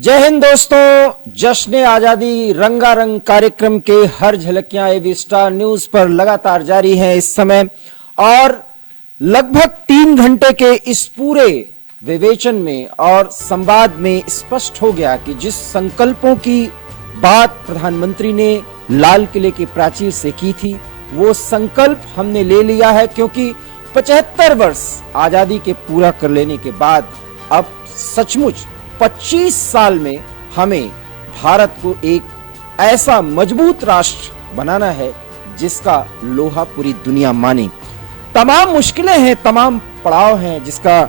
जय हिंद दोस्तों, जश्न आजादी रंगारंग कार्यक्रम के हर झलकियां एवी स्टार न्यूज पर लगातार जारी हैं इस समय। और लगभग 3 घंटे के इस पूरे विवेचन में और संवाद में स्पष्ट हो गया कि जिस संकल्पों की बात प्रधानमंत्री ने लाल किले की प्राचीर से की थी, वो संकल्प हमने ले लिया है, क्योंकि 75 वर्ष आजादी के पूरा कर लेने के बाद अब सचमुच 25 साल में हमें भारत को एक ऐसा मजबूत राष्ट्र बनाना है जिसका लोहा पूरी दुनिया माने। तमाम मुश्किलें हैं, तमाम पड़ाव हैं, जिसका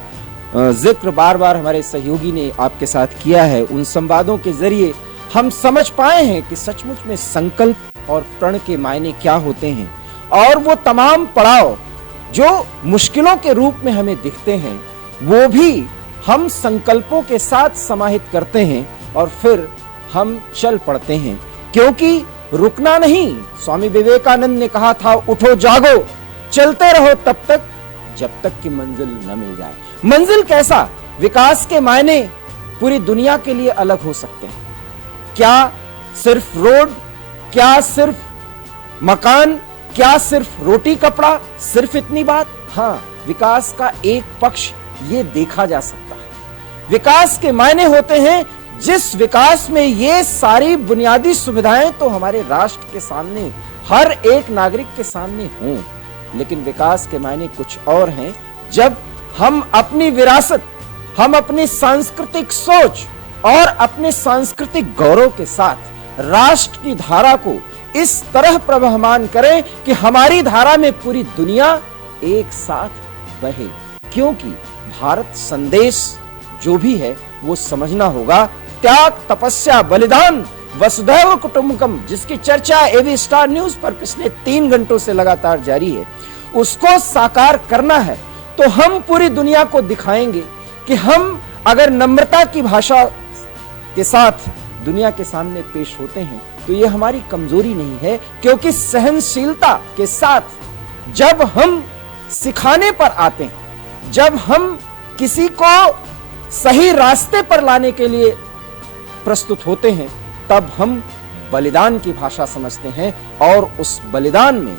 जिक्र बार बार हमारे सहयोगी ने आपके साथ किया है। उन संवादों के जरिए हम समझ पाए हैं कि सचमुच में संकल्प और प्रण के मायने क्या होते हैं, और वो तमाम पड़ाव जो मुश्किलों के रूप में हमें दिखते हैं, वो भी हम संकल्पों के साथ समाहित करते हैं और फिर हम चल पड़ते हैं, क्योंकि रुकना नहीं। स्वामी विवेकानंद ने कहा था, उठो जागो चलते रहो तब तक जब तक कि मंजिल न मिल जाए। मंजिल कैसा? विकास के मायने पूरी दुनिया के लिए अलग हो सकते हैं। क्या सिर्फ रोड? क्या सिर्फ मकान? क्या सिर्फ रोटी कपड़ा? सिर्फ इतनी बात? हाँ, विकास का एक पक्ष ये देखा जा सकता है। विकास के मायने होते हैं जिस विकास में ये सारी बुनियादी सुविधाएं तो हमारे राष्ट्र के सामने, हर एक नागरिक के सामने हों, लेकिन विकास के मायने कुछ और हैं जब हम अपनी विरासत, हम अपनी सांस्कृतिक सोच और अपने सांस्कृतिक गौरव के साथ राष्ट्र की धारा को इस तरह प्रवहमान करें कि हमारी धारा में पूरी दुनिया एक साथ बहे। क्योंकि भारत संदेश जो भी है वो समझना होगा। त्याग, तपस्या, बलिदान, वसुधैव कुटुंबकम, जिसकी चर्चा एवी स्टार न्यूज पर पिछले 3 घंटों से लगातार जारी है, उसको साकार करना है तो हम पूरी दुनिया को दिखाएंगे कि हम अगर नम्रता की भाषा के साथ दुनिया के सामने पेश होते हैं तो ये हमारी कमजोरी नहीं है, क्योंकि सहनशीलता के साथ जब हम सिखाने पर आते हैं, जब हम किसी को सही रास्ते पर लाने के लिए प्रस्तुत होते हैं, तब हम बलिदान की भाषा समझते हैं और उस बलिदान में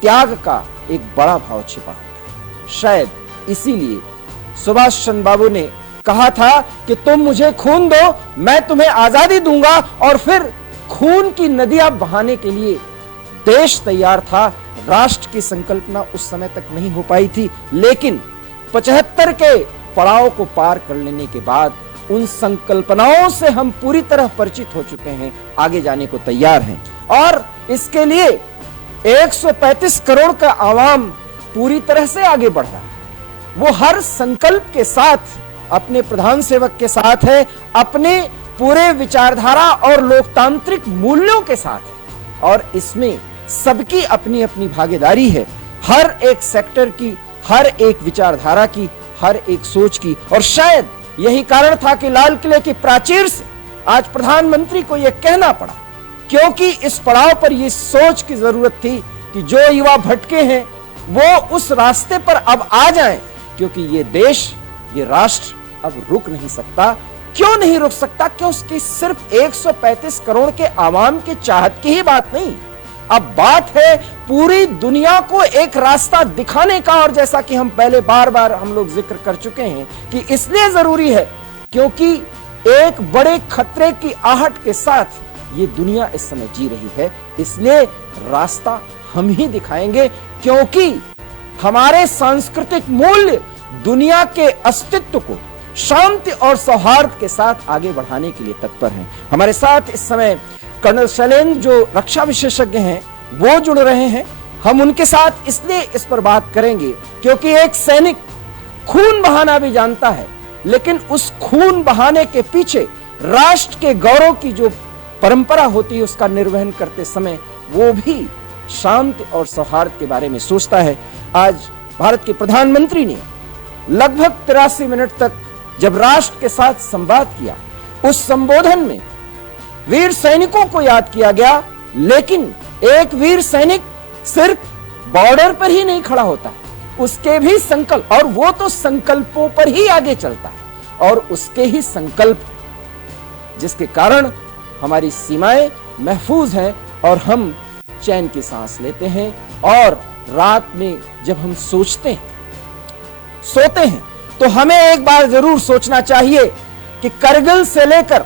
त्याग का एक बड़ा भाव छिपा होता है। शायद इसीलिए सुभाष चंद्र बाबू ने कहा था कि तुम मुझे खून दो, मैं तुम्हें आजादी दूंगा, और फिर खून की नदियां बहाने के लिए देश तैयार था। राष्ट्र की संकल्पना उस समय तक नहीं हो पाई थी, लेकिन 75 के पड़ाव को पार कर लेने के बाद उन संकल्पनाओं से हम पूरी तरह परिचित हो चुके हैं, आगे जाने को तैयार हैं। और इसके लिए 135 करोड़ का आवाम पूरी तरह से आगे बढ़ रहा है। वो हर संकल्प के साथ, अपने प्रधान सेवक के साथ है, अपने पूरे विचारधारा और लोकतांत्रिक मूल्यों के साथ है, और इसमें सबकी अपनी अपनी भागीदारी है, हर एक सेक्टर की, हर एक विचारधारा की, हर एक सोच की। और शायद यही कारण था कि लाल किले की प्राचीर से आज प्रधानमंत्री को यह कहना पड़ा, क्योंकि इस पड़ाव पर यह सोच की जरूरत थी कि जो युवा भटके हैं वो उस रास्ते पर अब आ जाएं, क्योंकि ये देश, ये राष्ट्र अब रुक नहीं सकता। क्यों नहीं रुक सकता? क्यों? उसकी सिर्फ 135 करोड़ के आवाम की चाहत की ही बात नहीं, अब बात है पूरी दुनिया को एक रास्ता दिखाने का। और जैसा कि हम पहले बार बार हम लोग जिक्र कर चुके हैं कि इसलिए जरूरी है क्योंकि एक बड़े खतरे की आहट के साथ ये दुनिया इस समय जी रही है, इसलिए रास्ता हम ही दिखाएंगे, क्योंकि हमारे सांस्कृतिक मूल्य दुनिया के अस्तित्व को शांति और सौहार्द के साथ आगे बढ़ाने के लिए तत्पर हैं। हमारे साथ इस समय कर्नल शैलेंद्र, जो रक्षा विशेषज्ञ हैं, वो जुड़ रहे हैं। हम उनके साथ इसलिए इस पर बात करेंगे क्योंकि एक सैनिक खून बहाना भी जानता है, लेकिन उस खून बहाने के पीछे राष्ट्र के गौरव की जो परंपरा होती है, उसका निर्वहन करते समय वो भी शांति और सौहार्द के बारे में सोचता है। आज भारत के प्रधानमंत्री ने लगभग 83 मिनट तक जब राष्ट्र के साथ संवाद किया, उस संबोधन में वीर सैनिकों को याद किया गया, लेकिन एक वीर सैनिक सिर्फ बॉर्डर पर ही नहीं खड़ा होता है, उसके भी संकल्प, और वो तो संकल्पों पर ही आगे चलता है, और उसके ही संकल्प जिसके कारण हमारी सीमाएं महफूज हैं और हम चैन की सांस लेते हैं। और रात में जब हम सोते हैं तो हमें एक बार जरूर सोचना चाहिए कि करगिल से लेकर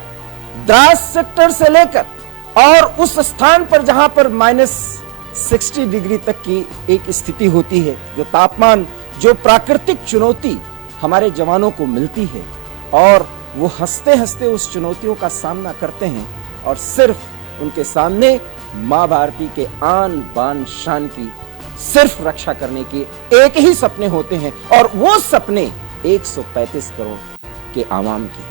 द्रास सेक्टर से लेकर और उस स्थान पर जहां पर -60 डिग्री तक की एक स्थिति होती है, जो तापमान, जो प्राकृतिक चुनौती हमारे जवानों को मिलती है, और वो हंसते हंसते उस चुनौतियों का सामना करते हैं और सिर्फ उनके सामने मां भारती के आन बान शान की सिर्फ रक्षा करने के एक ही सपने होते हैं, और वो सपने 135 करोड़ के आवाम की।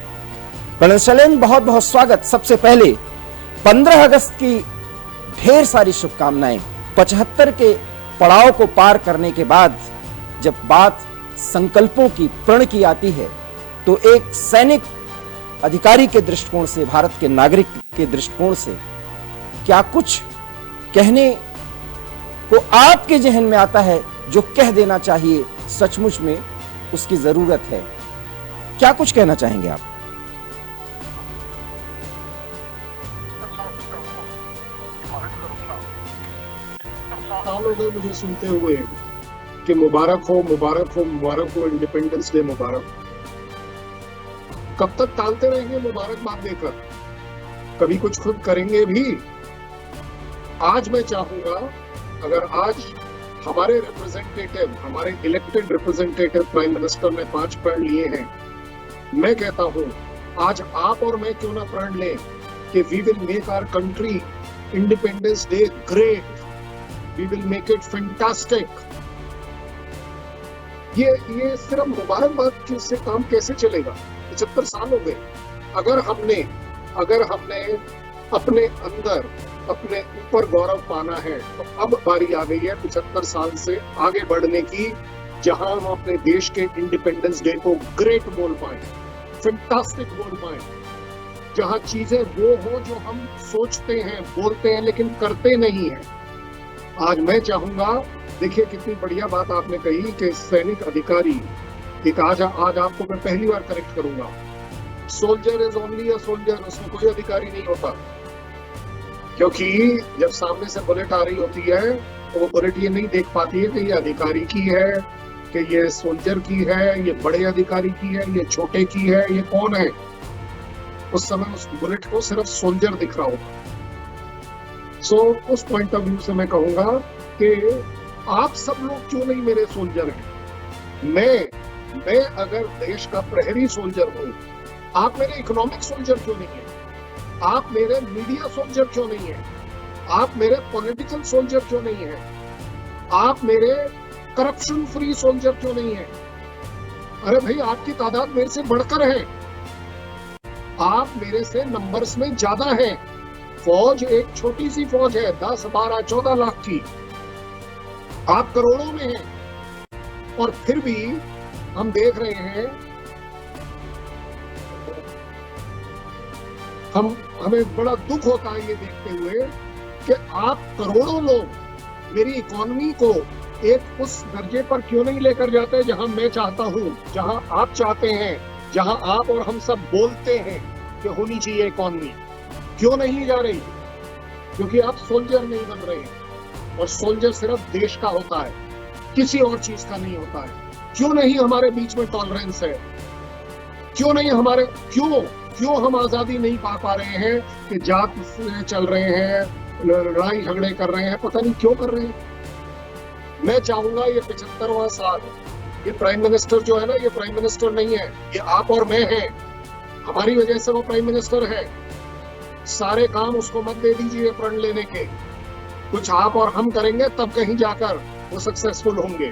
कर्नल शैलेंद्र, बहुत बहुत स्वागत। सबसे पहले 15 अगस्त की ढेर सारी शुभकामनाएं। 75 के पड़ाव को पार करने के बाद जब बात संकल्पों की, प्रण की आती है, तो एक सैनिक अधिकारी के दृष्टिकोण से, भारत के नागरिक के दृष्टिकोण से क्या कुछ कहने को आपके जहन में आता है जो कह देना चाहिए, सचमुच में उसकी जरूरत है? क्या कुछ कहना चाहेंगे आप? मुझे सुनते हुए कि मुबारक हो, मुबारक हो, मुबारक हो, इंडिपेंडेंस डे मुबारक। कब तक टालते रहेंगे मुबारकबाद देकर? कभी कुछ खुद करेंगे भी? आज मैं चाहूंगा, अगर आज हमारे रिप्रेजेंटेटिव, हमारे इलेक्टेड रिप्रेजेंटेटिव प्राइम मिनिस्टर ने 5 प्रण लिए हैं, मैं कहता हूं आज आप और मैं क्यों ना प्रण लें कि we will make our country independence day great, we will make it fantastic. ये सिर्फ मुबारकबाद से काम कैसे चलेगा? 75 साल हो गए। अगर हमने अपने अंदर, अपने ऊपर गौरव पाना है, तो अब बारी आ गई है 75 साल से आगे बढ़ने की, जहां हम अपने देश के इंडिपेंडेंस डे को ग्रेट बोल पाए, फैंटास्टिक बोल पाए, जहां चीजें वो हो जो हम सोचते हैं, बोलते हैं, लेकिन करते नहीं हैं। आज मैं चाहूंगा, देखिए कितनी बढ़िया बात आपने कही कि सैनिक अधिकारी, एक आज आपको मैं पहली बार करेक्ट करूंगा, soldier is only a soldier, उसमें कोई अधिकारी नहीं होता। क्योंकि जब सामने से बुलेट आ रही होती है तो वो बुलेट ये नहीं देख पाती है कि ये अधिकारी की है, कि ये सोल्जर की है, ये बड़े अधिकारी की है, ये छोटे की है, ये कौन है। उस समय उस बुलेट को सिर्फ सोल्जर दिख रहा होगा। सो उस पॉइंट ऑफ व्यू से मैं कहूंगा कि आप सब लोग क्यों नहीं मेरे सोल्जर हैं? मैं अगर देश का प्रहरी सोल्जर हूं, आप मेरे इकोनॉमिक सोल्जर क्यों नहीं है? आप मेरे मीडिया सोल्जर क्यों नहीं है? आप मेरे पॉलिटिकल सोल्जर क्यों नहीं है? आप मेरे करप्शन फ्री सोल्जर क्यों नहीं है? अरे भाई, आपकी तादाद मेरे से बढ़कर है, आप मेरे से नंबर्स में ज्यादा है। फौज एक छोटी सी फौज है, 10, 12, 14 लाख की, आप करोड़ों में हैं। और फिर भी हम देख रहे हैं, हमें बड़ा दुख होता है ये देखते हुए कि आप करोड़ों लोग मेरी इकोनॉमी को एक उस दर्जे पर क्यों नहीं लेकर जाते जहां मैं चाहता हूं, जहां आप चाहते हैं, जहां आप और हम सब बोलते हैं कि होनी चाहिए इकोनॉमी। क्यों नहीं जा रही? क्योंकि आप सोल्जर नहीं बन रहे हैं, और सोल्जर सिर्फ देश का होता है, किसी और चीज का नहीं होता है। क्यों नहीं हमारे बीच में टॉलरेंस है? क्यों नहीं हमारे क्यों हम आजादी नहीं पा रहे हैं कि जात से चल रहे हैं, लड़ाई झगड़े कर रहे हैं, पता नहीं क्यों कर रहे हैं। मैं चाहूंगा ये 75वां साल, ये प्राइम मिनिस्टर जो है ना, ये प्राइम मिनिस्टर नहीं है, ये आप और मैं हैं। हमारी वजह से वो प्राइम मिनिस्टर है। सारे काम उसको मत दे दीजिए प्रण लेने के, कुछ आप और हम करेंगे तब कहीं जाकर वो सक्सेसफुल होंगे।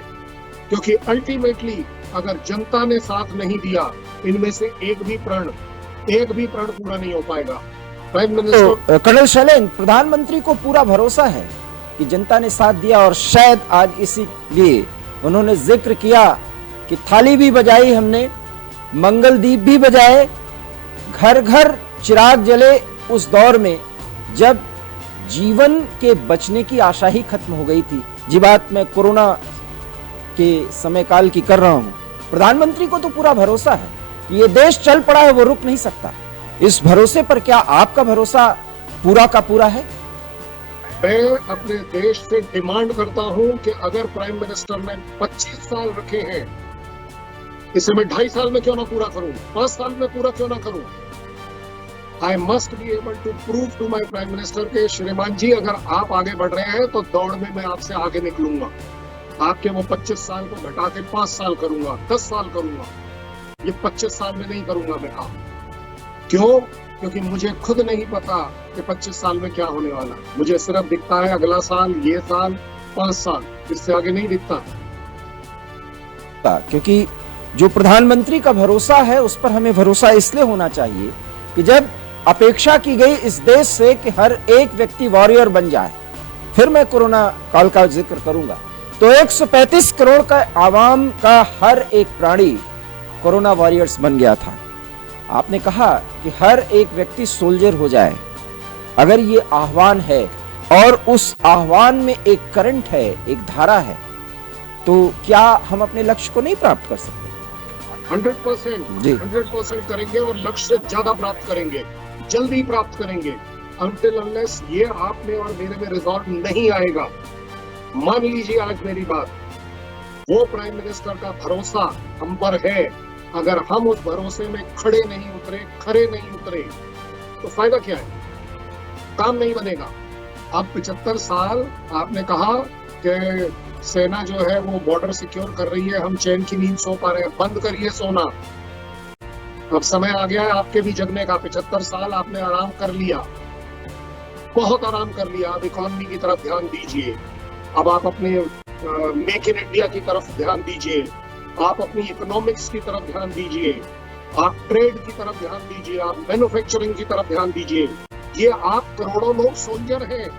क्योंकि अल्टीमेटली अगर जनता ने साथ नहीं दिया, इनमें से एक भी प्रण पूरा नहीं हो पाएगा। प्राइम मिनिस्टर कर्नल शैलेंद्र, प्रधानमंत्री को पूरा भरोसा है कि जनता ने साथ दिया, और शायद आज इसीलिए उन्होंने जिक्र किया कि थाली भी बजाई हमने, मंगलदीप भी बजाए, घर घर चिराग जले, उस दौर में जब जीवन के बचने की आशा ही खत्म हो गई थी। जी बात मैं कोरोना के समय काल की कर रहा हूं। प्रधानमंत्री को तो पूरा भरोसा है कि ये देश चल पड़ा है, वो रुक नहीं सकता। इस भरोसे पर क्या आपका भरोसा पूरा का पूरा है? मैं अपने देश से डिमांड करता हूं कि अगर प्राइम मिनिस्टर ने 25 साल रखे हैं, इसे मैं 2.5 साल में क्यों ना पूरा करूं, 5 साल में पूरा क्यों ना करूं। I must be able to prove to my prime minister के श्रीमान जी, अगर आप आगे बढ़ रहे हैं तो दौड़ में मैं आपसे आगे निकलूंगा। आपके वो 25 साल को घटा के 5 साल करूंगा, 10 साल करूंगा, ये 25 साल में नहीं करूंगा मैं काम। क्यों? क्योंकि मुझे खुद नहीं पता कि 25 साल में क्या होने वाला। मुझे सिर्फ दिखता है अगला साल, ये साल, 5 साल, इससे आगे नहीं दिखता। क्योंकि जो प्रधानमंत्री का भरोसा है उस पर हमें भरोसा इसलिए होना चाहिए कि जब अपेक्षा की गई इस देश से कि हर एक व्यक्ति वॉरियर बन जाए, फिर मैं कोरोना काल का जिक्र करूंगा, तो 135 करोड़ का आवाम का हर एक प्राणी कोरोना वॉरियर्स बन गया था। आपने कहा कि हर एक व्यक्ति सोल्जर हो जाए। अगर ये आह्वान है और उस आह्वान में एक करंट है, एक धारा है, तो क्या हम अपने लक्ष्य को नहीं प्राप्त कर सकते? 100% करेंगे और लक्ष्य से ज्यादा प्राप्त करेंगे, जल्दी प्राप्त करेंगे। Until unless ये आप में और मेरे में रिजॉल्व नहीं आएगा। मान लीजिए आज मेरी बात, वो प्राइम मिनिस्टर का भरोसा हम पर है, अगर हम उस भरोसे में खड़े नहीं उतरे तो फायदा क्या है? काम नहीं बनेगा। अब 75 साल आपने कहा कि सेना जो है वो बॉर्डर सिक्योर कर रही है, हम चैन की नींद सो पा रहे हैं, बंद करिए सोना। अब समय आ गया है आपके भी जगने का। 75 साल आपने आराम कर लिया, बहुत आराम कर लिया। अब इकोनॉमी की तरफ ध्यान दीजिए, अब आप अपने मेक इन इंडिया की तरफ ध्यान दीजिए, आप अपनी इकोनॉमिक्स की तरफ ध्यान दीजिए, आप ट्रेड की तरफ ध्यान दीजिए, आप मैन्युफैक्चरिंग की तरफ ध्यान दीजिए। ये आप करोड़ों लोग सोल्जर हैं,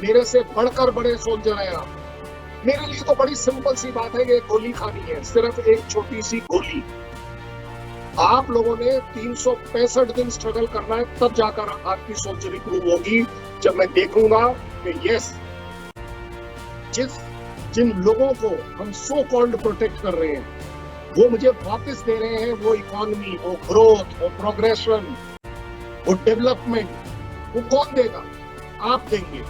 मेरे से बढ़कर बड़े सोल्जर हैं आप। मेरे लिए तो बड़ी सिंपल सी बात है, ये गोली खानी है, सिर्फ एक छोटी सी गोली। आप लोगों ने 365 दिन स्ट्रगल करना है, तब जाकर आपकी सोल्जरी प्रूव होगी, जब मैं देखूंगा कि यस, जिन लोगों को हम सो कॉल्ड प्रोटेक्ट कर रहे हैं, वो मुझे वापस दे रहे हैं वो इकोनॉमी, वो ग्रोथ, वो प्रोग्रेशन, वो डेवलपमेंट। वो कौन देगा? आप देंगे।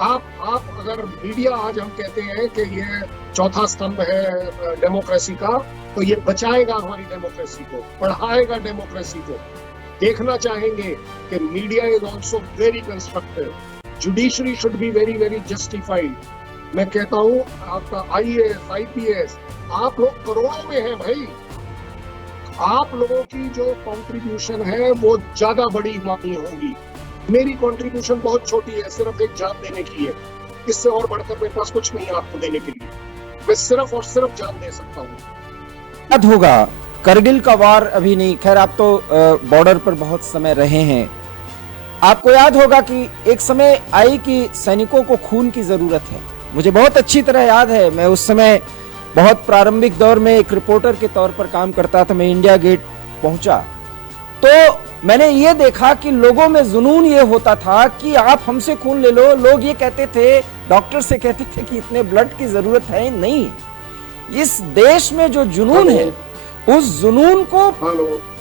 आप अगर मीडिया, आज हम कहते हैं कि ये चौथा स्तंभ है डेमोक्रेसी का, तो ये बचाएगा हमारी डेमोक्रेसी को, बढ़ाएगा डेमोक्रेसी को। देखना चाहेंगे कि media is also very constructive, judiciary should be very very justified. मैं कहता हूं आपका IAS, IPS, आप लोग करोड़ों में हैं भाई। आप लोगों की जो कंट्रीब्यूशन है वो ज्यादा बड़ी मानी होगी। मेरी कंट्रीब्यूशन बहुत छोटी है, सिर्फ एक जान देने की है। इससे और बढ़कर मेरे पास कुछ नहीं है आपको देने के लिए। मैं सिर्फ और सिर्फ जान दे सकता हूँ। याद होगा करगिल का वार, अभी नहीं, खैर आप तो बॉर्डर पर बहुत समय रहे हैं। आपको याद होगा कि एक समय आई कि सैनिकों को खून की जरूरत है। मुझे बहुत अच्छी तरह याद है, मैं उस समय बहुत प्रारंभिक दौर में एक रिपोर्टर के तौर पर काम करता था। मैं इंडिया गेट पहुंचा तो मैंने ये देखा कि लोगों में जुनून ये होता था कि आप हमसे खून ले लो। लोग ये कहते थे, डॉक्टर से कहते थे कि इतने ब्लड की जरूरत है नहीं। इस देश में जो जुनून है, उस जुनून को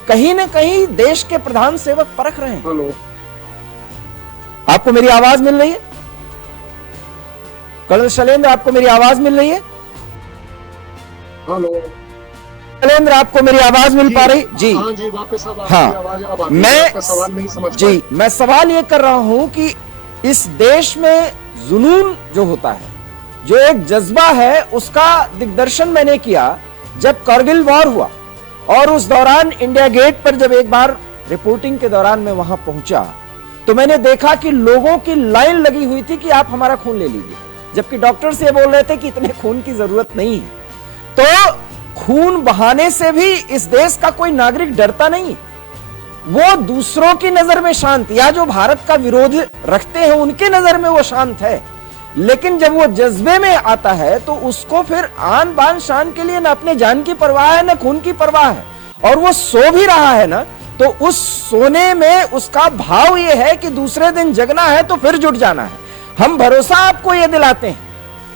कहीं न कहीं देश के प्रधान सेवक परख रहे हैं। आपको मेरी आवाज मिल रही है? कर्नल शैलेंद्र, आपको मेरी आवाज मिल रही है? हेलो शैलेंद्र, आपको मेरी आवाज मिल पा रही? जी हाँ जी, वापस अब हाँ, मैं सवाल नहीं समझ जी, मैं सवाल ये कर रहा हूं कि इस देश में जुनून जो होता है, जो एक जज्बा है, उसका दिग्दर्शन मैंने किया जब करगिल वॉर हुआ। और उस दौरान इंडिया गेट पर जब एक बार रिपोर्टिंग के दौरान मैं वहां पहुंचा तो मैंने देखा कि लोगों की लाइन लगी हुई थी कि आप हमारा खून ले लीजिए, जबकि डॉक्टर से बोल रहे थे कि इतने खून की जरूरत नहीं है। तो खून बहाने से भी इस देश का कोई नागरिक डरता नहीं। वो दूसरों की नजर में शांत, या जो भारत का विरोध रखते हैं उनके नजर में वो शांत है, लेकिन जब वो जज्बे में आता है तो उसको फिर आन बान शान के लिए न अपने जान की परवाह है न खून की परवाह है। और वो सो भी रहा है ना, तो उस सोने में उसका भाव ये है कि दूसरे दिन जगना है तो फिर जुट जाना है। हम भरोसा आपको ये दिलाते हैं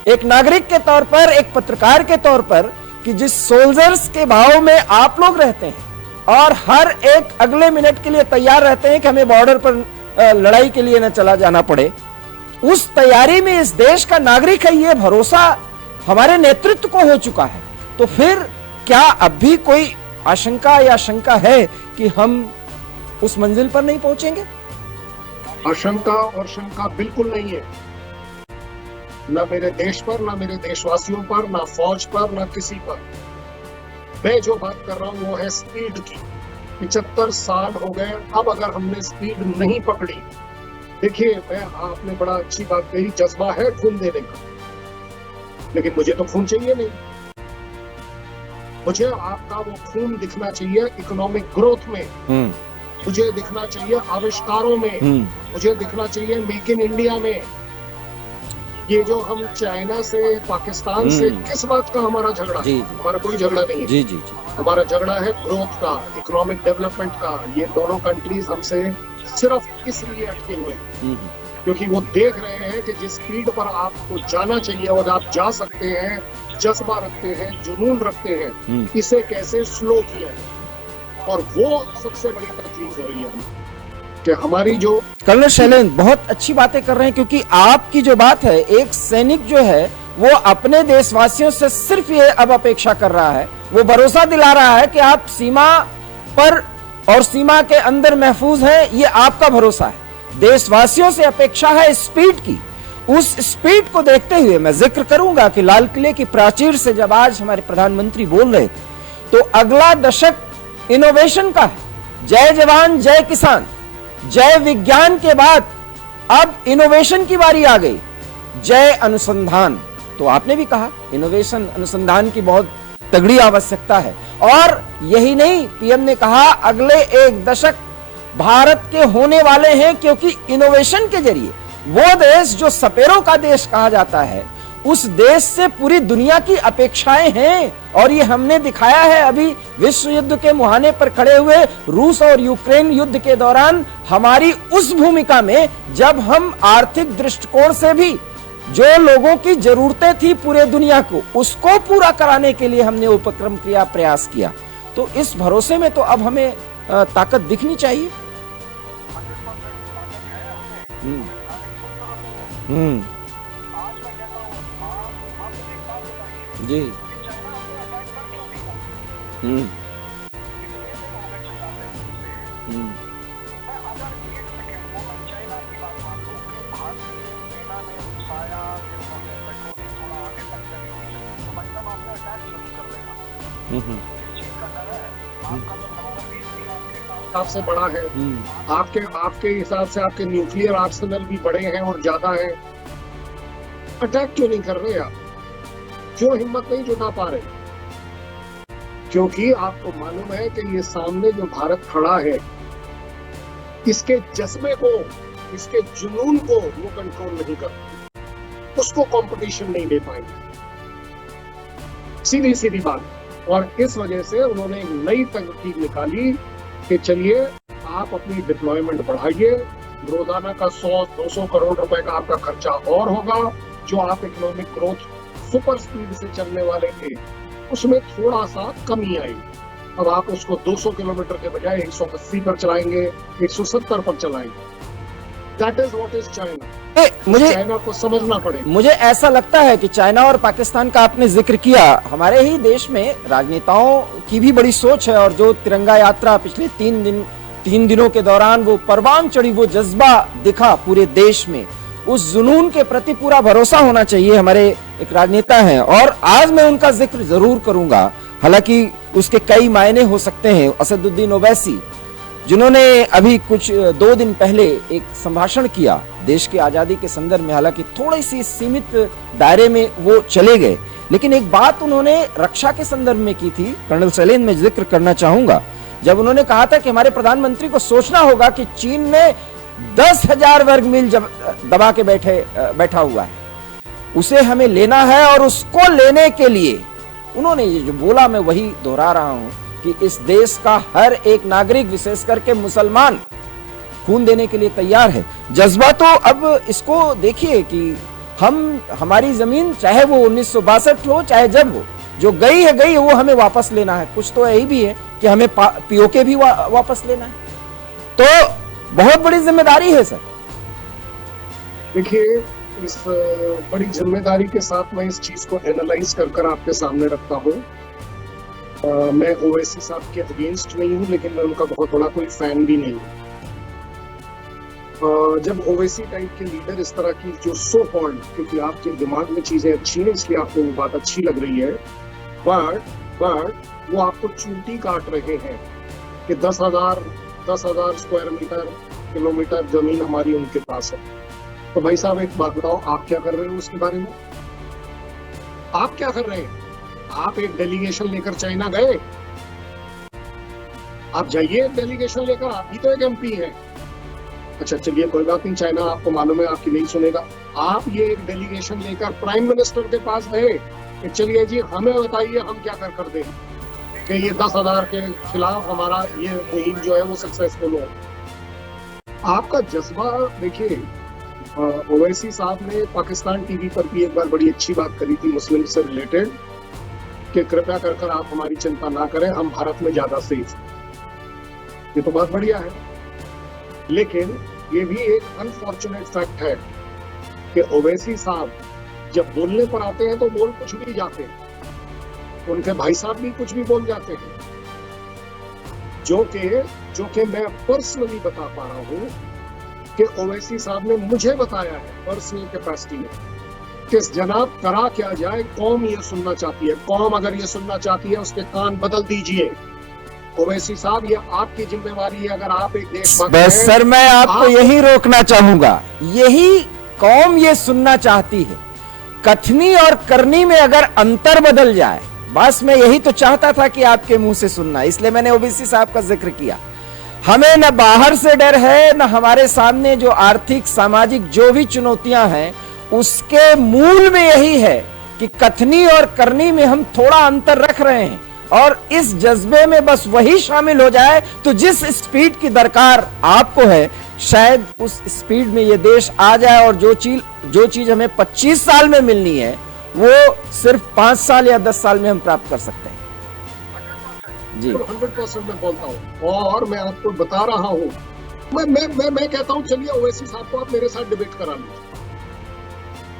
एक नागरिक के तौर पर, एक पत्रकार के तौर पर, कि जिस सोल्जर्स के भाव में आप लोग रहते हैं, और हर एक अगले मिनट के लिए तैयार रहते हैं कि हमें बॉर्डर पर लड़ाई के लिए न चला जाना पड़े। उस तैयारी में इस देश का नागरिक है, ये भरोसा हमारे नेतृत्व को हो चुका है। तो फिर क्या अब भी कोई आशंका या शंका है कि हम उस मंजिल पर नहीं पहुंचेंगे? आशंका और शंका बिल्कुल नहीं है, ना मेरे देश पर, ना मेरे देशवासियों पर, ना फौज पर, ना किसी पर। मैं जो बात कर रहा हूं वो है स्पीड की। 75 साल हो गए, अब अगर हमने स्पीड नहीं पकड़ी, देखिए आपने बड़ा अच्छी बात कही, जज्बा है खून देने का, लेकिन मुझे तो खून चाहिए नहीं। मुझे आपका वो खून दिखना चाहिए इकोनॉमिक ग्रोथ में, मुझे दिखना चाहिए आविष्कारों में, मुझे दिखना चाहिए मेक इन इंडिया में। ये जो हम चाइना से, पाकिस्तान से, किस बात का हमारा झगड़ा? हमारा कोई झगड़ा नहीं है। जी। हमारा झगड़ा है ग्रोथ का, इकोनॉमिक डेवलपमेंट का। ये दोनों कंट्रीज हमसे सिर्फ इसलिए अटके हुए हैं क्योंकि वो देख रहे हैं कि जिस स्पीड पर आपको जाना चाहिए और आप जा सकते हैं, जज्बा रखते हैं, जुनून रखते हैं, इसे कैसे स्लो किया है। और वो सबसे बड़ी तकलीफ हो रही है कि हमारी जो कर्नल शैलेंद्र बहुत अच्छी बातें कर रहे हैं, क्योंकि आपकी जो बात है, एक सैनिक जो है वो अपने देशवासियों से सिर्फ ये अब अपेक्षा कर रहा है, वो भरोसा दिला रहा है कि आप सीमा पर और सीमा के अंदर महफूज हैं, ये आपका भरोसा है। देशवासियों से अपेक्षा है स्पीड की। उस स्पीड को देखते हुए मैं जिक्र करूंगा कि लाल किले की प्राचीर से जब आज हमारे प्रधानमंत्री बोल रहे थे, तो अगला दशक इनोवेशन का है। जय जवान जय किसान, जय विज्ञान के बाद अब इनोवेशन की बारी आ गई, जय अनुसंधान। तो आपने भी कहा इनोवेशन, अनुसंधान की बहुत तगड़ी आवश्यकता है। और यही नहीं, पीएम ने कहा अगले एक दशक भारत के होने वाले हैं, क्योंकि इनोवेशन के जरिए वो देश जो सपेरों का देश कहा जाता है, उस देश से पूरी दुनिया की अपेक्षाएं हैं। और ये हमने दिखाया है अभी विश्व युद्ध के मुहाने पर खड़े हुए रूस और यूक्रेन युद्ध के दौरान, हमारी उस भूमिका में जब हम आर्थिक दृष्टिकोण से भी जो लोगों की जरूरतें थी पूरे दुनिया को, उसको पूरा कराने के लिए हमने उपक्रम किया, प्रयास किया। तो इस भरोसे में तो अब हमें ताकत दिखनी चाहिए। जी। से बड़ा है, आपके हिसाब से आपके न्यूक्लियर आर्सेनल भी बड़े हैं और ज्यादा है। अटैक क्यों नहीं कर रहे आप? क्यों हिम्मत नहीं जुटा पा रहे? क्योंकि आपको मालूम है कि ये सामने जो भारत खड़ा है, इसके जज्बे को, इसके जुनून को वो कंट्रोल नहीं करते, उसको कंपटीशन नहीं दे पाएंगे, सीधी सीधी बात। और इस वजह से उन्होंने एक नई तरकीब निकाली कि चलिए आप अपनी डिप्लॉयमेंट बढ़ाइए, रोजाना का 100-200 करोड़ रुपए का आपका खर्चा और होगा। जो आप इकोनॉमिक ग्रोथ सुपर स्पीड से चलने वाले थे, उसमें थोड़ा सा कमी आई। अब आप उसको 200 किलोमीटर के बजाय 180 पर चलाएंगे, 170 पर चलाएंगे। That is what is China. मुझे चाइना को समझना पड़ेगा। मुझे ऐसा लगता है कि चाइना और पाकिस्तान का आपने जिक्र किया, हमारे ही देश में राजनेताओं की भी बड़ी सोच है। और जो तिरंगा यात्रा पिछले 3 दिनों के दौरान वो परवान चढ़ी, वो जज्बा दिखा पूरे देश में, उस जुनून के प्रति पूरा भरोसा होना चाहिए। हमारे एक राजनेता हैं और आज मैं उनका जिक्र जरूर करूंगा, हालांकि उसके कई मायने हो सकते हैं। असदुद्दीन ओवैसी, जिन्होंने अभी कुछ 2 दिन पहले एक संभाषण किया देश की आजादी के संदर्भ में, हालांकि थोड़ी सी सीमित दायरे में वो चले गए, लेकिन एक बात उन्होंने रक्षा के संदर्भ में की थी, कर्नल शैलेंद्र में जिक्र करना चाहूंगा। जब उन्होंने कहा था कि हमारे प्रधानमंत्री को सोचना होगा कि चीन में 10,000 वर्ग मील दबा के बैठा हुआ है, उसे हमें लेना है। और उसको लेने के लिए उन्होंने ये जो बोला, मैं वही दोहरा रहा हूं कि इस देश का हर एक नागरिक, विशेष करके मुसलमान, खून देने के लिए तैयार है। जज्बा तो अब इसको देखिए कि हमारी जमीन, चाहे वो 1962 हो, चाहे जब हो, जो गई है वो हमें वापस लेना है। कुछ तो यही भी है कि हमें पीओके भी वापस लेना है। तो बहुत बड़ी जिम्मेदारी है सर। देखिए, इस बड़ी जिम्मेदारी के साथ मैं इस चीज को एनालाइज कर आपके सामने रखता हूँ। मैं ओवैसी साहब के अगेंस्ट नहीं हूँ, लेकिन मैं उनका बहुत बड़ा कोई फैन भी नहीं हूँ। जब ओवैसी टाइप के लीडर इस तरह की जो सो कॉल्ड, क्योंकि आपके दिमाग में चीजें अच्छी हैं इसलिए आपको वो बात अच्छी लग रही है, बट वो आपको चूंटी काट रहे हैं कि 10,000 स्क्वायर मीटर किलोमीटर जमीन हमारी उनके पास है। तो भाई साहब एक बात बताओ, आप क्या कर रहे हो उसके बारे में? आप क्या कर रहे हैं? आप एक डेलीगेशन लेकर चाइना गए? आप जाइए डेलीगेशन लेकर, आप भी तो एक एमपी हैं। अच्छा चलिए कोई बात नहीं, चाइना आपको मालूम है आपकी नहीं सुनेगा। आप ये एक डेलीगेशन लेकर प्राइम मिनिस्टर के पास गए कि चलिए जी हमें बताइए हम क्या कर दें कि ये 10,000 के खिलाफ हमारा ये मुहिम जो है वो सक्सेसफुल हो। आपका जज्बा देखिए, ओवैसी साहब ने पाकिस्तान टीवी पर भी एक बार बड़ी अच्छी बात करी थी मुस्लिम से रिलेटेड कि कृपया कर आप हमारी चिंता ना करें, हम भारत में ज्यादा सेफ हैं। ये तो बात बढ़िया है, लेकिन ये भी एक अनफॉर्चुनेट फैक्ट है कि ओवैसी साहब जब बोलने पर आते हैं तो बोल कुछ भी जाते हैं, उनके भाई साहब भी कुछ भी बोल जाते हैं, जो कि मैं पर्सनली बता पा रहा हूं कि ओवैसी साहब ने मुझे बताया है पर्सनल कैपेसिटी में कि जनाब करा क्या जाए, कौम ये सुनना चाहती है, कौम अगर ये सुनना चाहती है उसके कान बदल दीजिए। ओवैसी साहब ये आपकी जिम्मेवारी है, अगर आप एक देशभक्त हैं। सर मैं आपको यही रोकना चाहूंगा, यही कौम ये सुनना चाहती है। कथनी और करनी में अगर अंतर बदल जाए, बस मैं यही तो चाहता था कि आपके मुंह से सुनना, इसलिए मैंने ओवैसी साहब का जिक्र किया। हमें न बाहर से डर है, न हमारे सामने जो आर्थिक सामाजिक जो भी चुनौतियां हैं उसके मूल में यही है कि कथनी और करनी में हम थोड़ा अंतर रख रहे हैं, और इस जज्बे में बस वही शामिल हो जाए तो जिस स्पीड की दरकार आपको है, शायद उस स्पीड में ये देश आ जाए और जो चीज हमें 25 साल में मिलनी है वो सिर्फ 5 साल या 10 साल में हम प्राप्त कर सकते हैं। जी 100% मैं बोलता हूँ और मैं आपको बता रहा हूँ। मैं कहता हूँ चलिए ओवैसी साहब को आप मेरे साथ डिबेट करा लीजिए।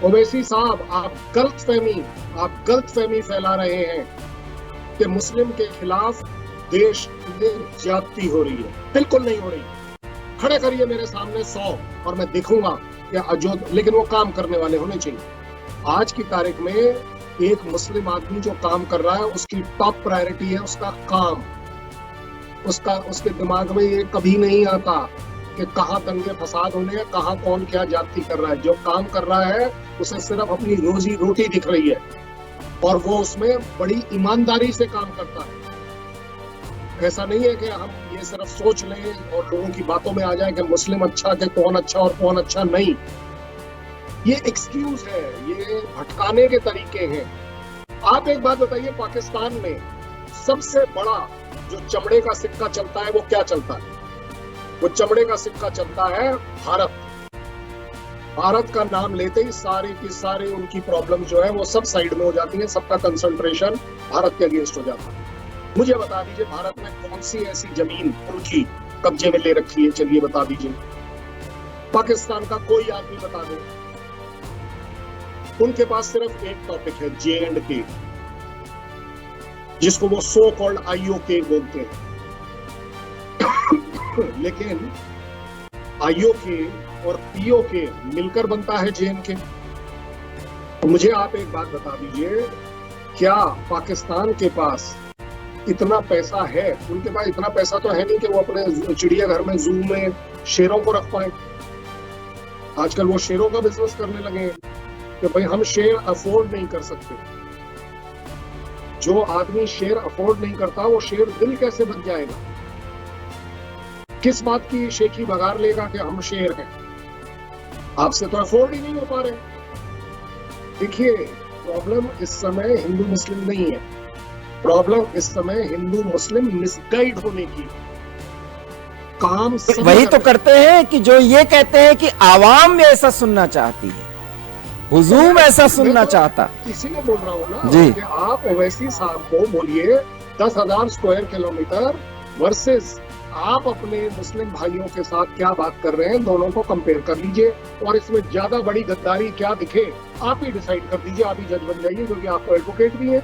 ओवैसी साहब आप गलतफहमी फैला रहे हैं कि मुस्लिम के खिलाफ देश में ज्यादती हो रही है। बिल्कुल नहीं हो रही। खड़े करिए मेरे सामने 100 और मैं देखूंगा कि लेकिन वो काम करने वाले होने चाहिए। आज की तारीख में एक मुस्लिम आदमी जो काम कर रहा है उसकी टॉप प्रायोरिटी है उसका काम। उसके दिमाग में ये कभी नहीं आता कि कहाँ दंगे फसाद होने हैं, कहाँ कौन क्या जाति कर रहा है। जो काम कर रहा है उसे सिर्फ अपनी रोजी रोटी दिख रही है और वो उसमें बड़ी ईमानदारी से काम करता है। ऐसा नहीं है कि हम ये सिर्फ सोच लें और लोगों की बातों में आ जाए कि मुस्लिम अच्छा कि कौन अच्छा और कौन अच्छा नहीं। ये एक्सक्यूज है, ये भटकाने के तरीके हैं। आप एक बात बताइए, पाकिस्तान में सबसे बड़ा जो चमड़े का सिक्का चलता है वो क्या चलता है? वो चमड़े का सिक्का चलता है भारत। भारत का नाम लेते ही सारे की सारे उनकी प्रॉब्लम जो है वो सब साइड में हो जाती है, सबका कंसंट्रेशन भारत के अगेंस्ट हो जाता है। मुझे बता दीजिए भारत में कौन सी ऐसी जमीन उनकी कब्जे में ले रखी है? चलिए बता दीजिए। पाकिस्तान का कोई आदमी बता दे। उनके पास सिर्फ एक टॉपिक है, J&K, जिसको वो सो कॉल्ड IOK बोलते हैं। लेकिन IOK और POK मिलकर बनता है J&K। तो मुझे आप एक बात बता दीजिए, क्या पाकिस्तान के पास इतना पैसा है? उनके पास इतना पैसा तो है नहीं कि वो अपने चिड़ियाघर में, जू में शेरों को रख पाए। आजकल वो शेरों का बिजनेस करने लगे हैं कि भाई हम शेर अफोर्ड नहीं कर सकते। जो आदमी शेर अफोर्ड नहीं करता वो शेर दिल कैसे बन जाएगा? किस बात की शेखी बगार लेगा कि हम शेर हैं? आपसे तो अफोर्ड ही नहीं हो पा रहे। देखिए, प्रॉब्लम इस समय हिंदू मुस्लिम नहीं है, प्रॉब्लम इस समय हिंदू मुस्लिम मिसगाइड होने की। काम वही तो करते हैं कि जो ये कहते हैं कि आवाम ऐसा सुनना चाहती है, हुजूम ऐसा सुनना चाहता है। इसीलिए बोल रहा हूँ ना जी। कि आप ओवैसी साहब को बोलिए 10,000 स्क्वायर किलोमीटर वर्सेस आप अपने मुस्लिम भाइयों के साथ क्या बात कर रहे हैं, दोनों को कंपेयर कर लीजिए और इसमें ज्यादा बड़ी गद्दारी क्या दिखे आप ही डिसाइड कर दीजिए, आप ही जज बन जाइए, क्योंकि आपको एडवोकेट भी है।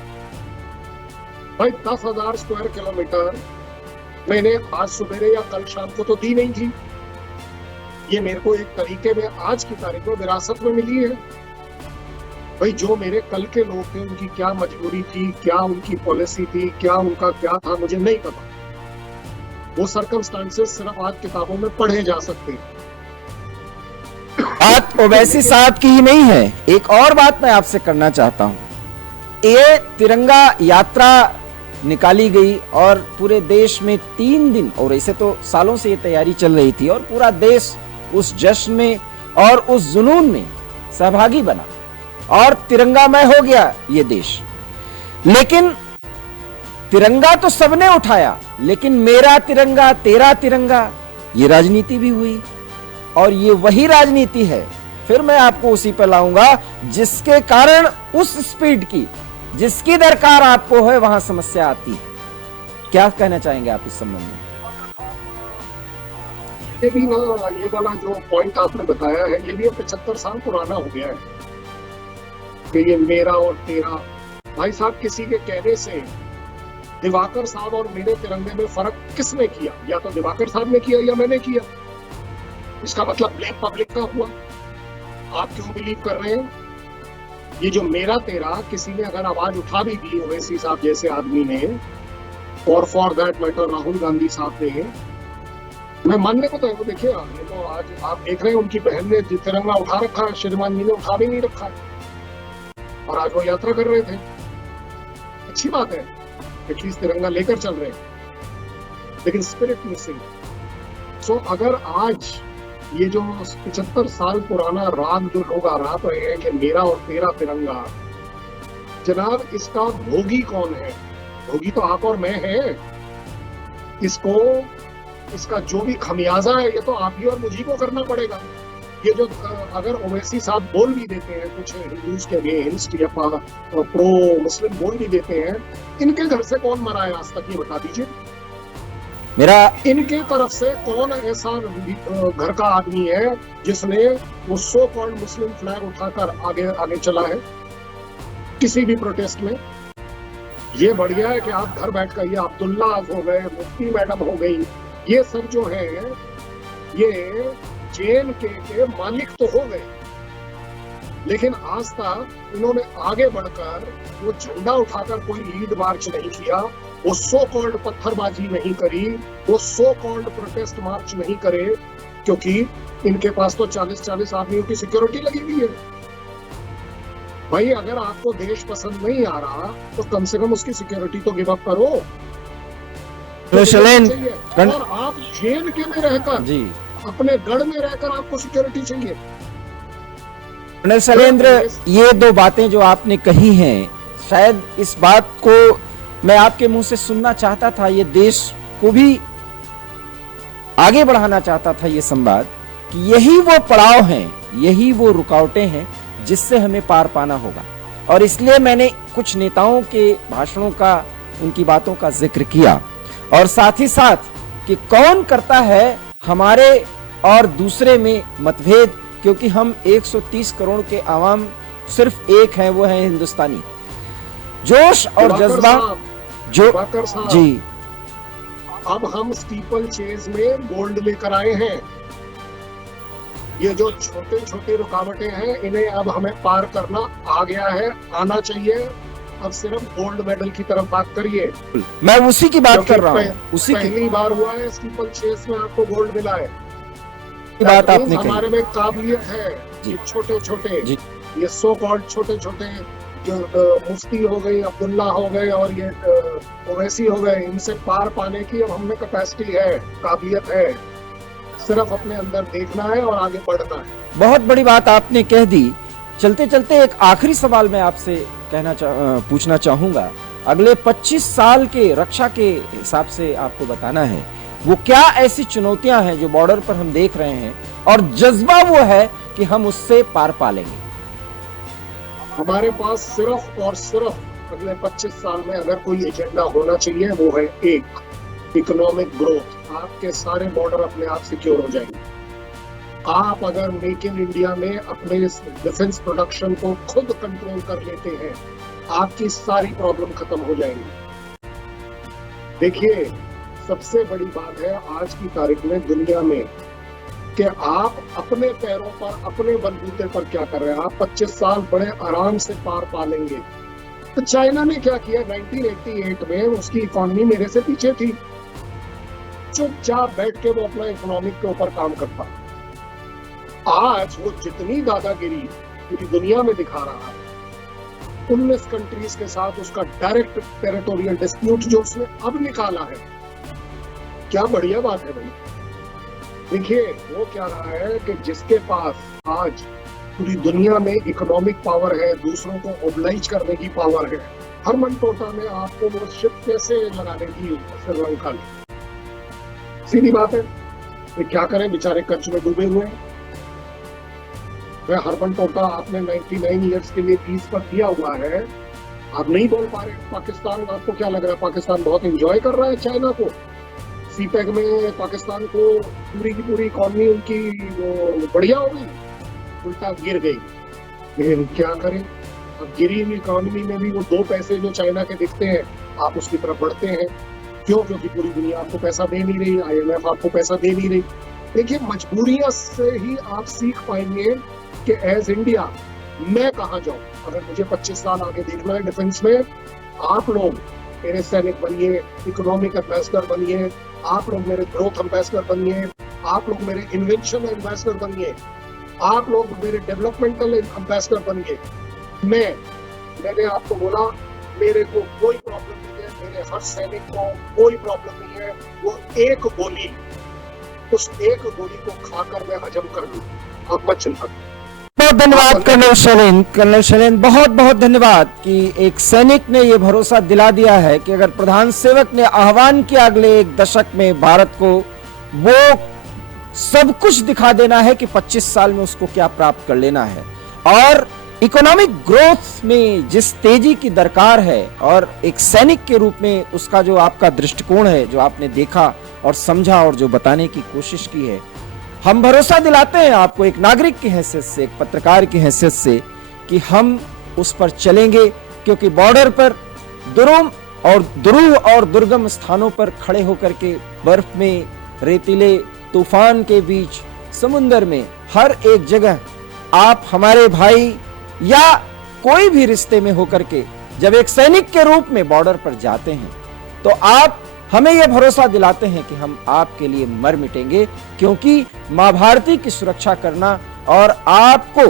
भाई 10,000 स्क्वायर किलोमीटर मैंने आज सुबह या कल शाम को तो दी नहीं थी, ये मेरे को एक तरीके में आज की तारीख में विरासत में मिली है। भाई जो मेरे कल के लोग थे उनकी क्या मजबूरी थी, क्या उनकी पॉलिसी थी, क्या उनका क्या था, मुझे नहीं पता। वो सर्कमस्टांसेस सिर्फ आज किताबों में पढ़े जा सकते हैं। बात ओवैसी साहब की ही नहीं है, एक और बात मैं आपसे करना चाहता हूं। ये तिरंगा यात्रा निकाली गई और पूरे देश में 3 दिन, और ऐसे तो सालों से ये तैयारी चल रही थी, और पूरा देश उस जश्न में और उस जुनून में सहभागी बना और तिरंगामय हो गया ये देश। लेकिन तिरंगा तो सबने उठाया, लेकिन मेरा तिरंगा तेरा तिरंगा ये राजनीति भी हुई, और ये वही राजनीति है, फिर मैं आपको उसी पर लाऊंगा जिसके कारण उस स्पीड की जिसकी दरकार आपको है वहां समस्या आती है। क्या कहना चाहेंगे आप इस संबंध में? ये भी ना, ये वाला जो पॉइंट आपने बताया है ये भी 75 साल पुराना हो गया है कि ये मेरा और तेरा। भाई साहब किसी के कहने से दिवाकर साहब और मेरे तिरंगे में फर्क किसने किया? या तो दिवाकर साहब ने किया या मैंने किया। इसका मतलब ब्लेम पब्लिक का हुआ। आप क्यों बिलीव कर रहे हैं? ये जो मेरा तेरा किसी ने अगर आवाज उठा भी दी ओवैसी साहब जैसे आदमी ने, और for that matter Rahul Gandhi साहब ने, मैं मानने को तो है। देखिए ये तो आज आप देख रहे हैं उनकी बहन ने तिरंगा उठा रखा है, श्रीमान जी ने उठा भी नहीं रखा है और आज वो यात्रा कर रहे थे। अच्छी बात है, एटलीस्ट तिरंगा लेकर चल रहे हैं, लेकिन स्पिरिट मिसिंग। सो अगर आज ये जो 75 साल पुराना राग जो लोग आराप रहे हैं कि मेरा और तेरा तिरंगा, जनाब इसका भोगी कौन है? भोगी तो आप और मैं हैं। इसका जो भी खमियाजा है ये तो आप ही और मुझी को करना पड़ेगा। ये जो अगर ओवैसी साहब बोल भी देते हैं कुछ हिंदूज के अगेंस्ट या प्रो मुस्लिम बोल भी देते हैं, इनके घर से कौन मरा है आज तक ये बता दीजिए। मेरा इनके तरफ से कौन ऐसा घर का आदमी है जिसने वो सो कॉल्ड मुस्लिम फ्लैग उठाकर आगे चला है किसी भी प्रोटेस्ट में? ये बढ़िया है कि आप घर बैठ कर, ये अब्दुल्ला हो गए, मुफ्ती मैडम हो गई, ये सब जो है ये JNK मालिक तो हो गए, लेकिन आज तक इन्होंने आगे बढ़कर वो झंडा उठाकर कोई लीड मार्च नहीं किया, वो सो कॉल्ड पत्थरबाजी नहीं करी, वो सो कॉल्ड प्रोटेस्ट मार्च नहीं करे, क्योंकि इनके पास तो 40-40 आदमियों की सिक्योरिटी लगी हुई है। भाई अगर आपको देश पसंद नहीं आ रहा तो कम से कम उसकी सिक्योरिटी तो गिव अप करो। और आप JNK में रहकर जी अपने गढ़ में रहकर आपको सिक्योरिटी चाहिए। कर्नल शैलेंद्र, ये 2 बातें जो आपने कही हैं, शायद इस बात को मैं आपके मुंह से सुनना चाहता था, ये देश को भी आगे बढ़ाना चाहता था ये संवाद, कि यही वो पड़ाव हैं, यही वो रुकावटें हैं जिससे हमें पार पाना होगा। और इसलिए मैंने कुछ नेताओं के भाषणों का, उनकी बातों का जिक्र किया, और साथ ही साथ कि कौन करता है हमारे और दूसरे में मतभेद, क्योंकि हम 130 करोड़ के आवाम सिर्फ एक हैं, वो है हिंदुस्तानी। जोश और जज्बा जो जी। अब हम स्टीपल चेज में गोल्ड लेकर आए हैं। ये जो छोटे छोटे रुकावटें हैं इन्हें अब हमें पार करना आ गया है, आना चाहिए। अब सिर्फ गोल्ड मेडल की तरफ बात करिए। मैं उसी की बात कर रहा हूँ। उसी पहली बार हुआ है स्टीपल चेस में आपको गोल्ड मिला है। बात आपने हमारे में काबिलियत है। छोटे छोटे ये सो कॉल्ड छोटे छोटे जो मुफ्ती हो गई, अब्दुल्ला हो गए और ये ओवैसी हो गए, इनसे पार पाने की अब हमें कैपेसिटी है, काबिलियत है। सिर्फ अपने अंदर देखना है और आगे बढ़ना है। बहुत बड़ी बात आपने कह दी। चलते चलते एक आखिरी सवाल मैं आपसे पूछना चाहूंगा। अगले 25 साल के रक्षा के हिसाब से आपको बताना है वो क्या ऐसी चुनौतियां हैं जो बॉर्डर पर हम देख रहे हैं, और जज्बा वो है कि हम उससे पार पालेंगे। हमारे पास सिर्फ और सिर्फ अगले 25 साल में अगर कोई एजेंडा होना चाहिए वो है एक, इकोनॉमिक ग्रोथ। आपके सारे बॉर्डर अपने आप सिक्योर हो जाएंगे। आप अगर मेक इन इंडिया में अपने डिफेंस प्रोडक्शन को खुद कंट्रोल कर लेते हैं, आपकी सारी प्रॉब्लम खत्म हो जाएंगी। देखिए, सबसे बड़ी बात है आज की तारीख में दुनिया में कि आप अपने पैरों पर, अपने बलबूते पर क्या कर रहे हैं। आप 25 साल बड़े आराम से पार पा लेंगे। तो चाइना ने क्या किया, 1988 में उसकी इकोनॉमी मेरे से पीछे थी। चुपचाप बैठ के वो अपना इकोनॉमिक के ऊपर काम करता। आज वो जितनी दादागिरी पूरी दुनिया में दिखा रहा है, 19 कंट्रीज के साथ उसका डायरेक्ट टेरिटोरियल डिस्प्यूट जो उसने अब निकाला है, क्या बढ़िया बात है भाई। देखिए, वो क्या रहा है कि जिसके पास आज पूरी दुनिया में इकोनॉमिक पावर है, दूसरों को ओबलाइज करने की पावर है, हरमनटोटा में आपको वो शिप कैसे लगा देगी श्रीलंका में। सीधी बात है, वे क्या करें, बेचारे कर्ज में डूबे हुए हैं। वह हरमनटोटा आपने 99 ईयर्स के लिए पीस पर दिया हुआ है, आप नहीं बोल पा रहे। पाकिस्तान, आपको क्या लग रहा है पाकिस्तान बहुत एंजॉय कर रहा है चाइना को? सीपेक में पाकिस्तान को पूरी की पूरी इकोनॉमी उनकी बढ़िया हो गई, उल्टा गिर गई। लेकिन क्या करें, अब गिरी हुई इकोनॉमी में भी वो 2 पैसे जो चाइना के दिखते हैं, आप उसकी तरफ बढ़ते हैं। क्यों? क्योंकि पूरी दुनिया आपको पैसा दे नहीं रही, IMF आपको पैसा दे नहीं रही। देखिए, मजबूरियां से ही आप सीख पाएंगे कि एज इंडिया मैं कहाँ जाऊं। अगर मुझे 25 साल आगे देखना है डिफेंस में, आप लोग मेरे सैनिक बनिए, इकोनॉमिक एम्बेसडर बनिए, आप लोग मेरे ग्रोथ एम्बेसडर बनिए, आप लोग मेरे इन्वेंशन एम्बेसडर बनिए, आप लोग मेरे डेवलपमेंटल एम्बेसडर बनिए। मैंने आपको बोला, मेरे को कोई प्रॉब्लम नहीं है, मेरे हर सैनिक को कोई प्रॉब्लम नहीं है। वो एक गोली, उस एक गोली को खाकर मैं हजम कर लूं, आप मत चिंता। बहुत धन्यवाद कर्नल शैलेंद्र। कर्नल शैलेंद्र, बहुत बहुत धन्यवाद कि एक सैनिक ने यह भरोसा दिला दिया है कि अगर प्रधान सेवक ने आह्वान किया अगले 1 दशक में भारत को वो सब कुछ दिखा देना है कि 25 साल में उसको क्या प्राप्त कर लेना है। और इकोनॉमिक ग्रोथ में जिस तेजी की दरकार है, और एक सैनिक के रूप में उसका जो आपका दृष्टिकोण है, जो आपने देखा और समझा और जो बताने की कोशिश की है, हम भरोसा दिलाते हैं आपको एक नागरिक की हैसियत से, एक पत्रकार की हैसियत से, कि हम उस पर चलेंगे। क्योंकि बॉर्डर पर दुरूह और दुर्गम स्थानों पर खड़े होकर के बर्फ में, रेतीले तूफान के बीच, समुंदर में, हर एक जगह आप हमारे भाई या कोई भी रिश्ते में होकर के जब एक सैनिक के रूप में बॉर्डर पर जाते हैं, तो आप हमें यह भरोसा दिलाते हैं कि हम आपके लिए मर मिटेंगे। क्योंकि मां भारती की सुरक्षा करना और आपको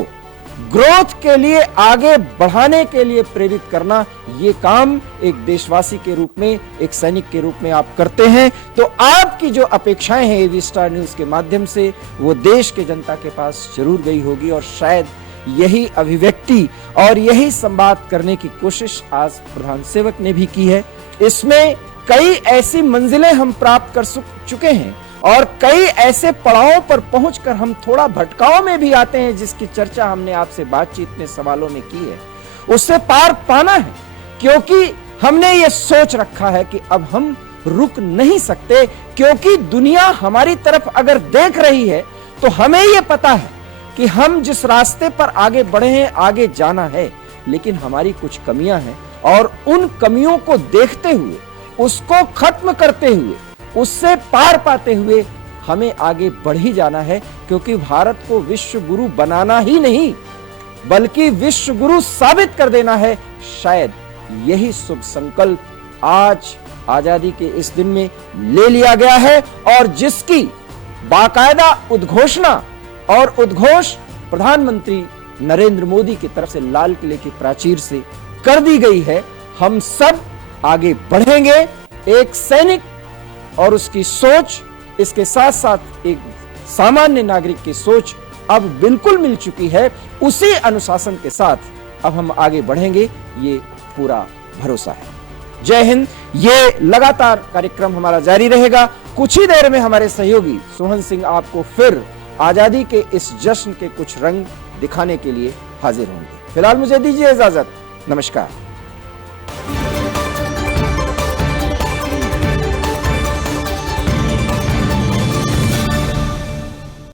ग्रोथ के लिए, आगे बढ़ाने के लिए प्रेरित करना, ये काम एक देशवासी के रूप में, एक सैनिक के रूप में आप करते हैं। तो आपकी जो अपेक्षाएं हैं एवी स्टार न्यूज के माध्यम से, वो देश के जनता के पास जरूर गई होगी। और शायद यही अभिव्यक्ति और यही संवाद करने की कोशिश आज प्रधान सेवक ने भी की है। इसमें कई ऐसी मंजिलें हम प्राप्त कर चुके हैं और कई ऐसे पड़ावों पर पहुंचकर हम थोड़ा भटकाव में भी आते हैं, जिसकी चर्चा हमने आपसे बातचीत में, सवालों में की है। उससे पार पाना है, क्योंकि हमने ये सोच रखा है कि अब हम रुक नहीं सकते। क्योंकि दुनिया हमारी तरफ अगर देख रही है तो हमें ये पता है कि हम जिस रास्ते पर आगे बढ़े हैं, आगे जाना है, लेकिन हमारी कुछ कमियां हैं। और उन कमियों को देखते हुए, उसको खत्म करते हुए, उससे पार पाते हुए हमें आगे बढ़ ही जाना है। क्योंकि भारत को विश्व गुरु बनाना ही नहीं, बल्कि विश्व गुरु साबित कर देना है। शायद यही शुभ संकल्प आज आजादी के इस दिन में ले लिया गया है, और जिसकी बाकायदा उद्घोषणा और उद्घोष प्रधानमंत्री नरेंद्र मोदी की तरफ से लाल किले की प्राचीर से कर दी गई है। हम सब आगे बढ़ेंगे। एक सैनिक और उसकी सोच, इसके साथ साथ एक सामान्य नागरिक की सोच अब बिल्कुल मिल चुकी है। उसी अनुशासन के साथ अब हम आगे बढ़ेंगे, ये पूरा भरोसा है। जय हिंद। ये लगातार कार्यक्रम हमारा जारी रहेगा। कुछ ही देर में हमारे सहयोगी सोहन सिंह आपको फिर आजादी के इस जश्न के कुछ रंग दिखाने के लिए हाजिर होंगे। फिलहाल मुझे दीजिए इजाजत। नमस्कार।